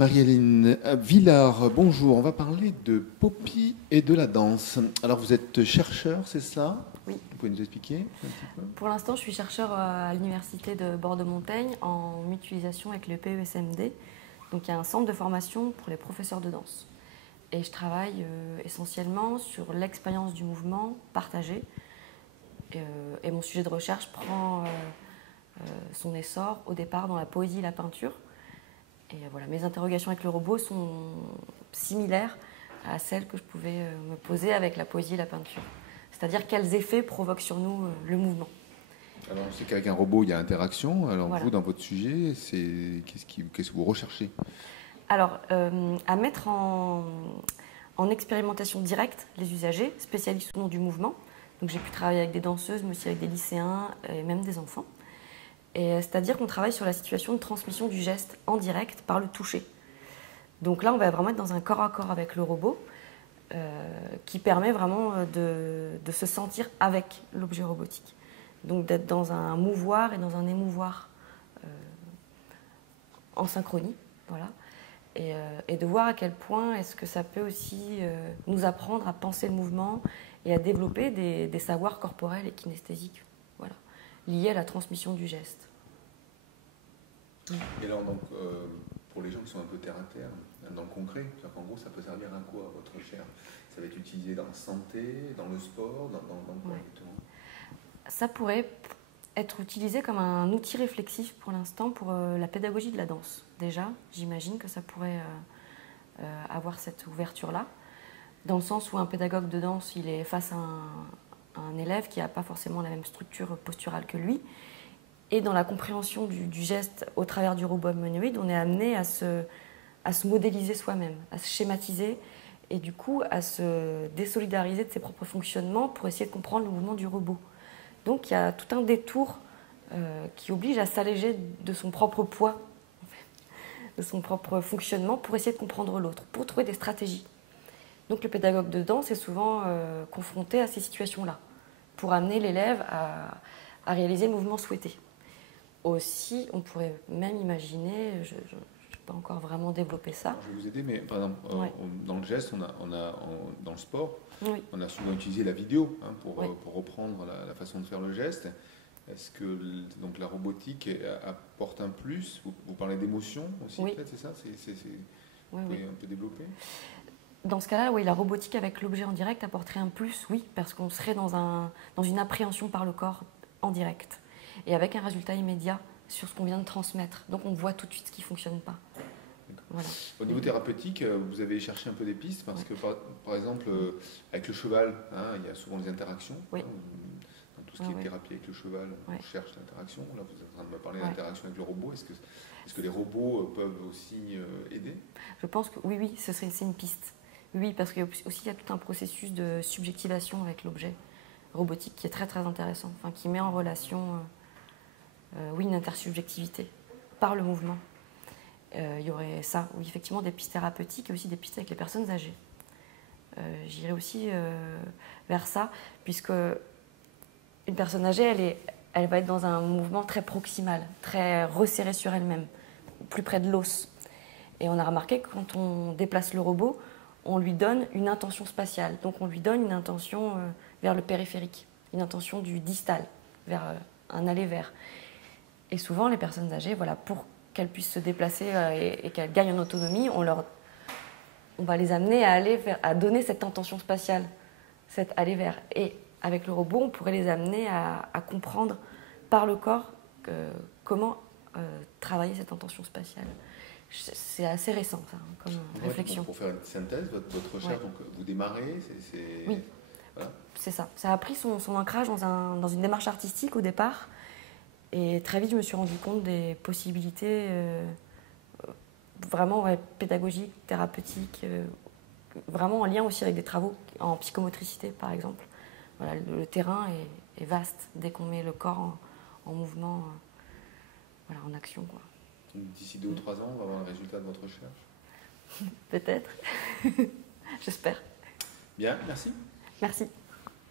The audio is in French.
Marie-Hélène Villard, bonjour. On va parler de Poppy et de la danse. Alors, vous êtes chercheur, c'est ça? Oui. Vous pouvez nous expliquer un petit peu? Pour l'instant, je suis chercheur à l'université de Bordeaux-Montaigne en mutualisation avec le PESMD. Donc, il y a un centre de formation pour les professeurs de danse. Et je travaille essentiellement sur l'expérience du mouvement partagé. Et mon sujet de recherche prend son essor au départ dans la poésie et la peinture. Et voilà, mes interrogations avec le robot sont similaires à celles que je pouvais me poser avec la poésie et la peinture. C'est-à-dire quels effets provoque sur nous le mouvement. Alors, on sait qu'avec un robot, il y a interaction. Alors, Voilà. vous, dans votre sujet, qu'est-ce que vous recherchez? Alors, à mettre en expérimentation directe les usagers, spécialistes ou non du mouvement. Donc, j'ai pu travailler avec des danseuses, mais aussi avec des lycéens et même des enfants. C'est-à-dire qu'on travaille sur la situation de transmission du geste en direct par le toucher. Donc là, on va vraiment être dans un corps à corps avec le robot qui permet vraiment de se sentir avec l'objet robotique. Donc d'être dans un mouvoir et dans un émouvoir en synchronie. Voilà. Et de voir à quel point est-ce que ça peut aussi nous apprendre à penser le mouvement et à développer des savoirs corporels et kinesthésiques. Voilà, liés à la transmission du geste. Et alors, donc, pour les gens qui sont un peu terre à terre, dans le concret, en gros, ça peut servir à quoi, votre recherche? Ça va être utilisé dans la santé, dans le sport, dans quoi exactement? Ça pourrait être utilisé comme un outil réflexif pour l'instant pour la pédagogie de la danse. Déjà, j'imagine que ça pourrait avoir cette ouverture-là, dans le sens où un pédagogue de danse, il est face à un élève qui n'a pas forcément la même structure posturale que lui. Et dans la compréhension du geste au travers du robot humanoïde, on est amené à se modéliser soi-même, à se schématiser et du coup à se désolidariser de ses propres fonctionnements pour essayer de comprendre le mouvement du robot. Donc il y a tout un détour qui oblige à s'alléger de son propre poids, en fait, de son propre fonctionnement pour essayer de comprendre l'autre, pour trouver des stratégies. Donc le pédagogue de danse est souvent confronté à ces situations-là, pour amener l'élève à réaliser le mouvement souhaité. Aussi, on pourrait même imaginer, je n'ai pas encore vraiment développé ça. Alors, je vais vous aider, mais par exemple, dans le geste, dans le sport, Oui. on a souvent utilisé la vidéo pour Oui. reprendre la façon de faire le geste. Est-ce que donc, la robotique apporte un plus? Vous parlez d'émotion aussi, Oui. peut-être, c'est ça? Oui, vous pouvez un peu développer? Dans ce cas-là, oui, la robotique avec l'objet en direct apporterait un plus, oui, parce qu'on serait dans une appréhension par le corps en direct et avec un résultat immédiat sur ce qu'on vient de transmettre. Donc on voit tout de suite ce qui ne fonctionne pas. Voilà. Au niveau thérapeutique, vous avez cherché un peu des pistes parce que, par exemple, avec le cheval, il y a souvent des interactions. Oui. Dans tout ce qui est thérapie avec le cheval, on cherche l'interaction. Là, vous êtes en train de me parler d'interaction avec le robot. Est-ce que les robots peuvent aussi aider? Je pense que oui, c'est une piste. Oui, parce qu'il y a tout un processus de subjectivation avec l'objet robotique qui est très très intéressant, qui met en relation une intersubjectivité par le mouvement. Il y aurait ça, oui, effectivement, des pistes thérapeutiques et aussi des pistes avec les personnes âgées. J'irai aussi vers ça, puisque une personne âgée, elle va être dans un mouvement très proximal, très resserré sur elle-même, plus près de l'os. Et on a remarqué que quand on déplace le robot, on lui donne une intention spatiale. Donc on lui donne une intention vers le périphérique, une intention du distal, vers un aller vers. Et souvent, les personnes âgées, pour qu'elles puissent se déplacer et qu'elles gagnent en autonomie, on va les amener à donner cette intention spatiale, cet aller vers. Et avec le robot, on pourrait les amener à comprendre par le corps comment travailler cette intention spatiale. C'est assez récent, ça, comme réflexion. Pour faire une synthèse, votre recherche, donc, vous démarrez, Oui, voilà. C'est ça. Ça a pris son ancrage dans une démarche artistique au départ. Et très vite, je me suis rendu compte des possibilités vraiment pédagogiques, thérapeutiques, vraiment en lien aussi avec des travaux en psychomotricité, par exemple. Voilà, le terrain est vaste dès qu'on met le corps en mouvement, en action, quoi. D'ici 2 ou 3 ans, on va avoir le résultat de votre recherche? Peut-être. J'espère. Bien, merci. Merci.